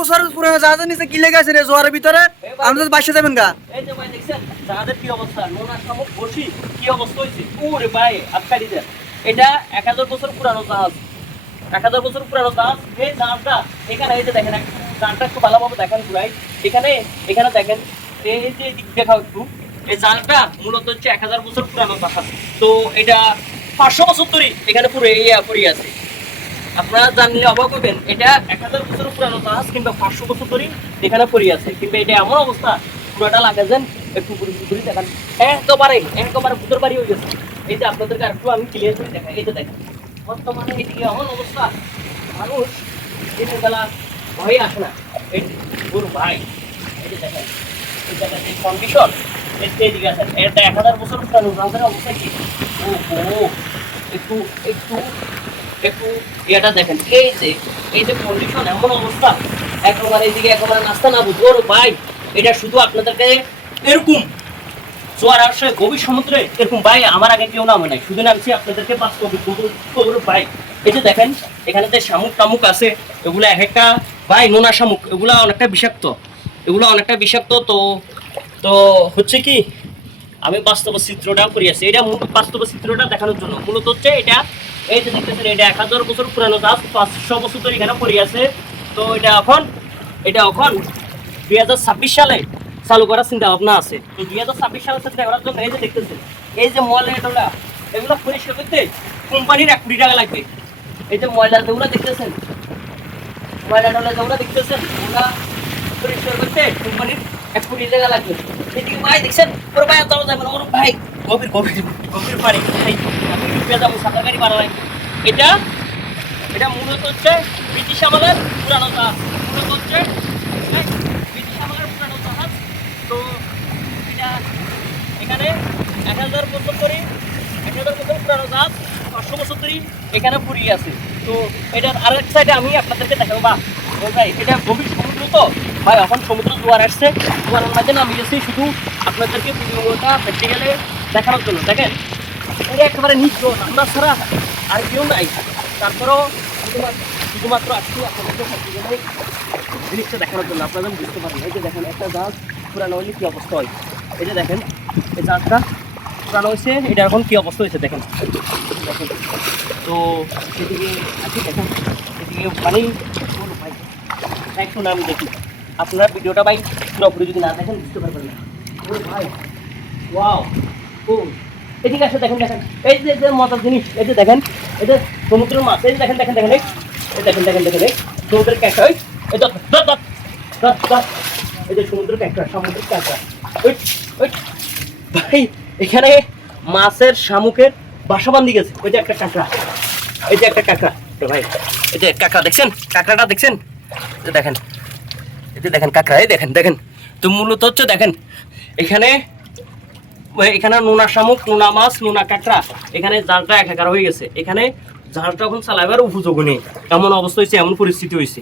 বছর পুরো জাহাজের নিচে কি লেগে আছে রে জোয়ারের ভিতরে? আপনি তো বাইসে যাবেন গা। এই যে ভাই দেখছেন জাহাজের কি অবস্থা, নোনা শামুক বসি কি অবস্থা হয়েছে। ওরে ভাই আটকারি দেন, এটা 1000 বছর পুরানো জাহাজ, 1000 বছর পুরানো জাহাজ। এই জাহাজটা এখানে এই যে দেখেন, জাহাজটা একটু ভালোভাবে দেখেন পুরাই। এখানে এখানে দেখেন, এই যে এদিক দেখাও একটু। এই জাহাজটা মূলত হচ্ছে 1000 বছর পুরানো জাহাজ। তো এটা 500 বছর ধরে এখানে পুরো পড়ে আছে। আপনারা জানলে অবাক হবেন, এটা 1000 বছর পুরানো জাহাজ কিংবা 500 বছর ধরে এখানে পড়ে আছে। কিন্তু এটা এমন অবস্থা পুরোটা লাগাছেন একটু ঘুরে দেখান, একেবারে ভূতের বাড়ি হয়ে গেছে। এই যে আপনাদেরকে একটু আমি ক্লিয়ার করে দেখাই। এই যে দেখেন বর্তমানে এদিকে এমন অবস্থা, মানুষ দিনের বেলা ভয়ে আসে না। এই যে গরু ভাই, এই যে দেখেন এই জায়গায় যে কন্ডিশন, এদিকে আছেন এটা 1000 বছর পুরানো জাহাজের অবস্থা কি। ও একটু একটু একটু এটা দেখেন, এই যে কন্ডিশন, এমন অবস্থা একেবারে এইদিকে একেবারে নাস্তা না বুঝবো ভাই। এটা শুধু আপনাদেরকে এরকম জোয়ার আসে গভীর সমুদ্রে এরকম ভাই আমার আগে কেউ নামে নাই, শুধু নামছি আপনাদেরকে বাস্তব ভাই। এই যে দেখেন এখানে যে শামুক টামুক আছে, এগুলো এক একটা ভাই নোনা শামুক, এগুলা অনেকটা বিষাক্ত, এগুলো অনেকটা বিষাক্ত। তো তো হচ্ছে কি, আমি বাস্তব চিত্রটা করিয়াছি, এটা বাস্তব চিত্রটা দেখানোর জন্য। মূলত হচ্ছে এটা এই যে দেখতেছেন, এটা 1000 বছর পুরানো জাহাজ, 500 বছর ধরে এখানে পড়ে আছে। তো এটা এখন 2026 সালে চালু করার চিন্তা ভাবনা আছে। তো 2026 সালে চিন্তা করার জন্য এই যে দেখতেছেন, এই যে ময়লা এগুলা, এগুলো পরিষ্কার করতে কোম্পানির 1 কোটি টাকা লাগবে। এই যে ময়লা যেগুলো দেখতেছেন, ময়লা টয়লা যেগুলো দেখতেছেন, ওগুলা পরিষ্কার করতে কোম্পানির 1 কোটি টাকা লাগবে। এদিকে ভাই দেখছেন, ওর ভাই যাওয়া যাবে না, ওর ভাই গভীর গভীর গভীর পানি ভাই, আমি ডুবে যাবো, সাঁতার গাড়ি মারা লাগবে। এটা এটা মূলত হচ্ছে ব্রিটিশ আমলের পুরানো জাহাজ, মূলত হচ্ছে ব্রিটিশ আমলের পুরানো জাহাজ। তো এটা এখানে 1000 বছর ধরে, 1000 বছর পুরানো জাহাজ, 500 বছর ধরে এখানে পড়িয়ে আছে। তো এটার আরেক সাইডে আমি আপনাদেরকে দেখাবো বা ভাই, এটা গভীর সমুদ্র। তো ভাই এখন সমুদ্র জোয়ার আসছে, জোয়ারের মাঝে নামিয়ে গেছি শুধু আপনাদেরকে ভিডিওটা প্র্যাকটিক্যালে দেখানোর জন্য। দেখেন এটা একেবারে নির্জন, আমরা ছাড়া আর কেউ নাই। তারপরেও শুধুমাত্র আজকে আপনাদেরকে প্র্যাকটিক্যালে জিনিসটা দেখানোর জন্য, আপনারা বুঝতে পারবেন। এই যে দেখেন একটা জাহাজ পুরানো হলে কী অবস্থা হয়। এই যে দেখেন এই জাহাজটা পুরানো হয়েছে, এটা এখন কী অবস্থা হয়েছে দেখেন দেখেন। তো সেদিকে আছি দেখেন, এদিকে পানি ভাই একটু নাম দেখি। আপনারা ভিডিওটা ভাই পুরোপুরি যদি না দেখেন বুঝতে পারবেন না। ও ভাই ওয়াও, ও এদিকে আসে দেখেন দেখেন, এই যে মজার জিনিস, এই যে দেখেন এই যে সমুদ্রের মাছ, এই যে দেখেন দেখেন দেখেন, এই দেখেন দেখেন দেখেন, এই সমুদ্রের ক্যাঁকড়া, এই এই যে সমুদ্রের ক্যাঁকড়া, সমুদ্রের ক্যাঁকড়া। ভাই এখানে মাছের শামুকের বাসা বান্ধি গেছে। ওই যে একটা কাঁকড়া, এই যে একটা কাঁকড়া ভাই, এই যে কাঁকড়া দেখছেন, কাঁকড়াটা দেখছেন, এই দেখেন, এই যে দেখেন কাঁকড়া, এই দেখেন দেখেন। তো মূলত হচ্ছে দেখেন এখানে এখানে নোনা শামুক, নোনা মাছ, নোনা কাঁকড়া, এখানে জালটা একাকার হয়ে গেছে। এখানে জালটা এখন চালাইবার উপযোগ নেই, এমন অবস্থা হয়েছে, এমন পরিস্থিতি হয়েছে।